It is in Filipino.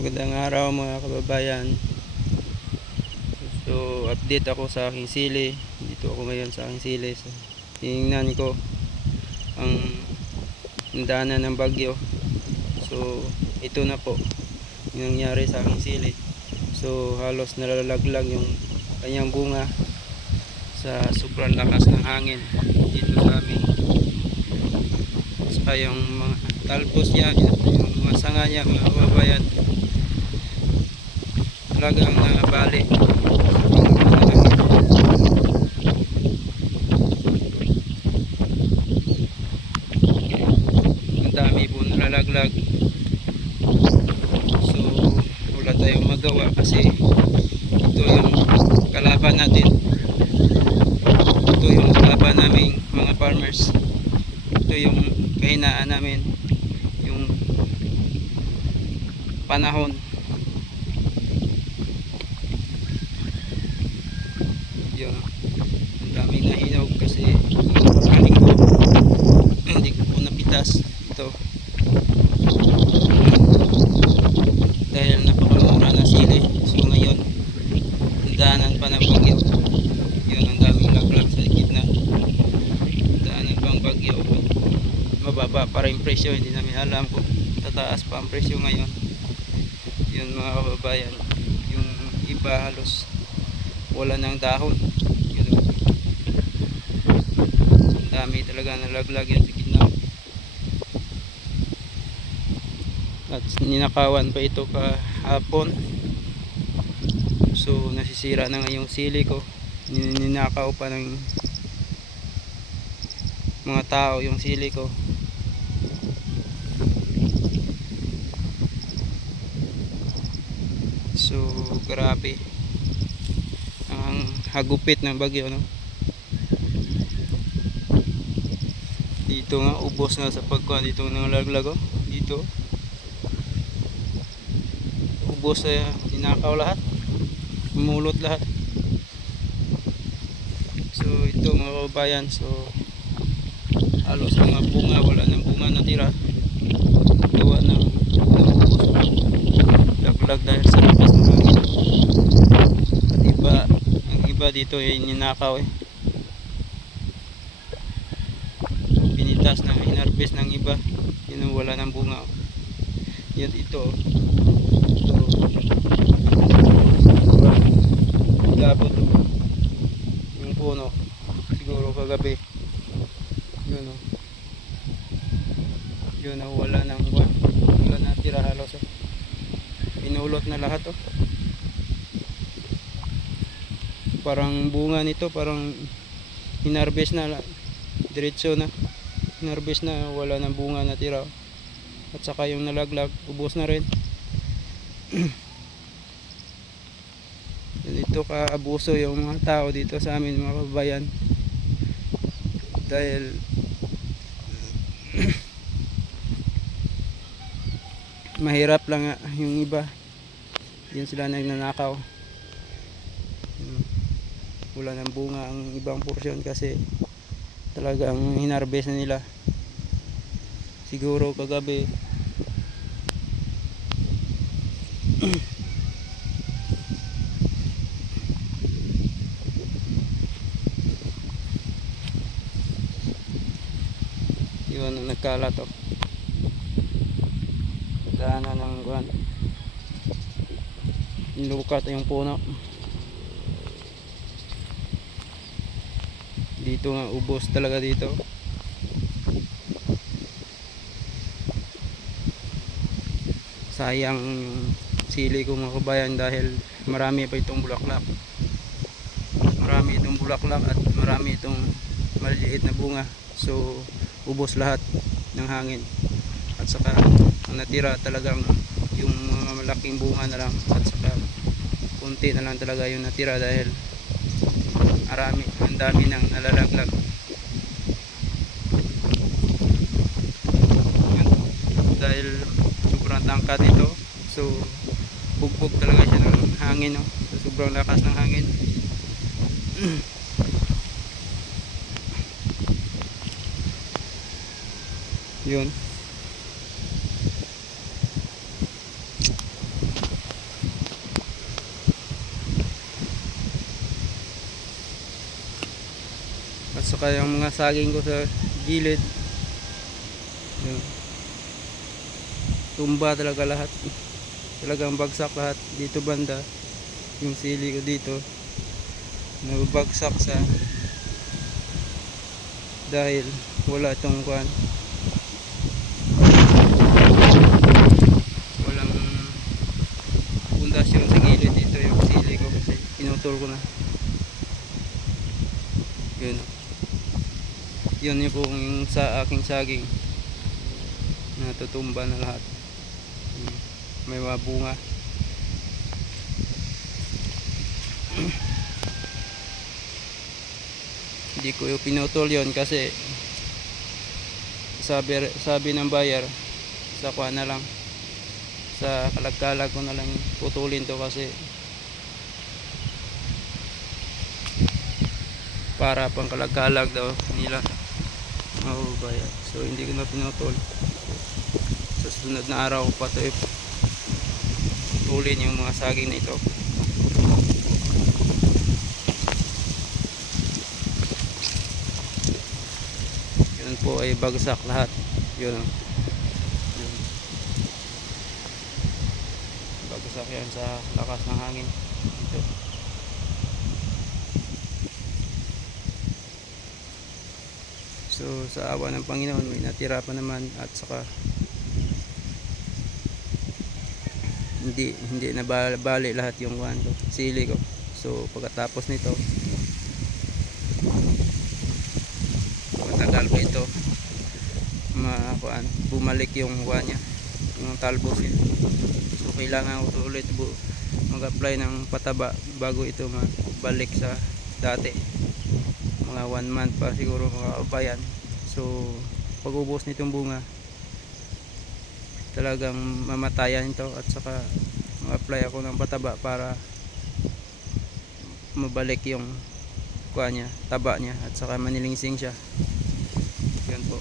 Magandang araw mga kababayan. So update ako sa aking sili. Dito ako ngayon sa aking sili. So, tingnan ko ang daanan ng bagyo. So ito na po yung nangyari sa aking sili. So halos nalalaglag yung kanyang bunga sa sobrang lakas ng hangin dito sa amin. Saka yung mga talbos niya, yung mga sanga niya mga kababayan, talagang nabali. Ang dami po nalalaglag. So wala tayong magawa kasi ito yung kalaban natin. Ito yung kalaban naming mga farmers. Ito yung kahinaan namin, yung panahon. Yun, ang daming nahinog kasi parang linggo hindi ko po napitas ito dahil napakamura ng sili. So ngayon daanan pa ng bagyo. Yun, ang daming laglag sa gitna, daanan pang bagyo. Mababa pa rin presyo, hindi namin alam kung tataas pa ang presyo ngayon. Yun mga kababayan, yung iba halos wala ng dahon. Yun, ang dami talaga nalaglag yan sa gitna. At ninakawan pa ito kahapon. So nasisira na nga yung sili ko. Ninakaw pa ng mga tao yung sili ko. So grabe ang hagupit ng bagyo, no? Dito nga ubos na sa pagkuhan. Dito nga nalaglag, oh. Dito ubos na, ninakaw lahat, umulot lahat. So ito mga kababayan, so halos mga bunga, wala ng bunga natira. Gawa ng laglag dahil sa lakas ng hangin. At iba, ang iba dito ay ninakaw, pinitas na, inarbes ng iba. Yun, wala ng bunga. Yan ito, ito labot yung puno siguro kagabi. Yun, oh. Yun, oh, wala nang buwan, wala na tira halos, oh. Pinulot na lahat, oh. Parang bunga nito parang hinarbes na, diretso na hinarbes na, wala nang bunga na tira. At saka yung nalaglag ubos na rin. Dito ka-abuso yung mga tao dito sa amin mga kababayan, dahil mahirap lang yung iba, yun sila nagnanakaw. Wala ng bunga ang ibang porsyon kasi talagang hinarbes na nila siguro kagabi. Yun ang nagkalat, oh. Daanan ng guwan, nilukat yung puno. Dito nga ubos talaga dito. Sayang yung sili ko mga kabayan dahil marami pa itong bulaklak. Marami itong bulaklak at marami itong maliliit na bunga. So ubos lahat ng hangin. At saka ang natira talagang yung mga malaking bunga na lang, at saka kunti na lang talaga yung natira dahil marami, ang dami nang nalalaglag. Dahil sobrang tangkat ito, so bugbog talaga siya ng hangin, no? So, sobrang lakas ng hangin. Yun, saka yung mga saging ko sa gilid, yun, tumba talaga lahat, talagang bagsak lahat dito banda. Yung sili ko dito nabagsak sa dahil wala itong kuan, walang pundasyon sa gilid dito yung sili ko kasi pinutol ko na. Yun yung pong yung sa aking saging natutumba na lahat. May mga bunga. Hindi ko yung pinutol yon kasi sabi ng buyer sa kuha na lang, sa kalagkalag ko na lang putulin to kasi para pang kalagkalag daw nila mga buyer. So hindi ko na pinutol. Sa sunod na araw pa ito putulin yung mga saging na ito. Yun po ay bagsak lahat. Yun, yun. Bagsak yan sa lakas ng hangin ito. So sa awa ng Panginoon may natira pa naman at saka hindi na bali lahat yung kuhan ko, sili ko. So pagkatapos nito matagal pa ito bumalik yung kuhan niya, yung talbos niya. So kailangan ko ulit mag-apply ng pataba bago ito mabalik sa dati. Mga 1 month pa siguro mga kabayan. So pag ubos nitong bunga talagang mamatayan ito at saka mag-apply ako ng pataba para mabalik yung kuha niya, taba niya at saka manilingsing siya. Yan po.